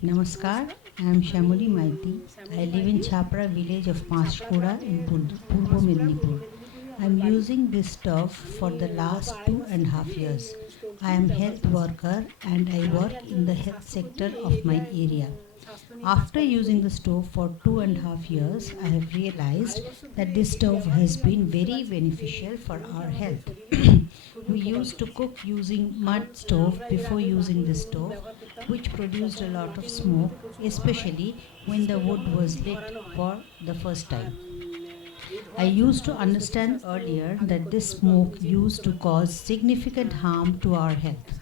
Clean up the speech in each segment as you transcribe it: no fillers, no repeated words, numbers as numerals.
Namaskar, I am Shamuli Maiti. I live in Chapra village of Panchkura in Purbo Mednipur. I am using this stove for the last 2.5 years. I am health worker and I work in the health sector of my area. After using the stove for 2.5 years, I have realized that this stove has been very beneficial for our health. We used to cook using mud stove before using the stove, which produced a lot of smoke, especially when the wood was lit for the first time. I used to understand earlier that this smoke used to cause significant harm to our health.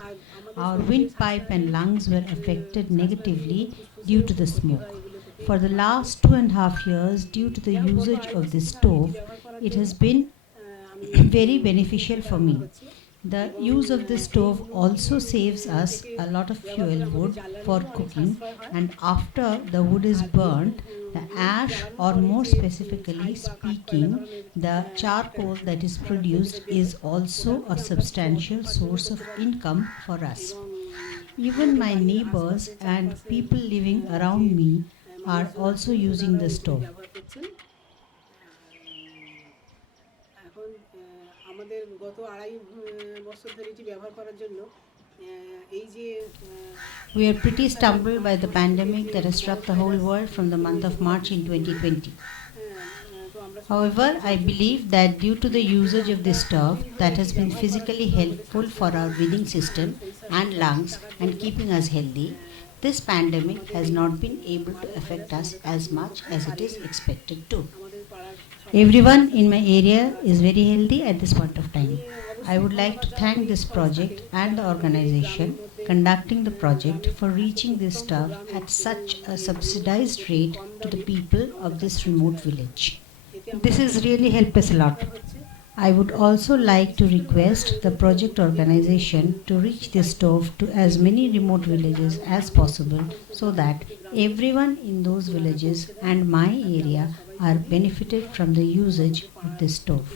Our windpipe and lungs were affected negatively due to the smoke. For the last 2.5 years, due to the usage of this stove, it has been very beneficial for me. The use of the stove also saves us a lot of fuel wood for cooking, and after the wood is burnt, the ash, or more specifically speaking, the charcoal that is produced, is also a substantial source of income for us. Even my neighbors and people living around me are also using the stove. এখন আমাদের গত আড়াই বছর ধরে এটি ব্যবহার করার জন্য এই যে We are pretty stumbled by the pandemic that has struck the whole world from the month of March in 2020. However, I believe that due to the usage of this stove that has been physically helpful for our breathing system and lungs and keeping us healthy, this pandemic has not been able to affect us as much as it is expected to. Everyone in my area is very healthy at this point of time. I would like to thank this project and the organization conducting the project for reaching this stuff at such a subsidized rate to the people of this remote village. This has really helped us a lot. I would also like to request the project organization to reach this stove to as many remote villages as possible so that everyone in those villages and my area are benefited from the usage of this stove.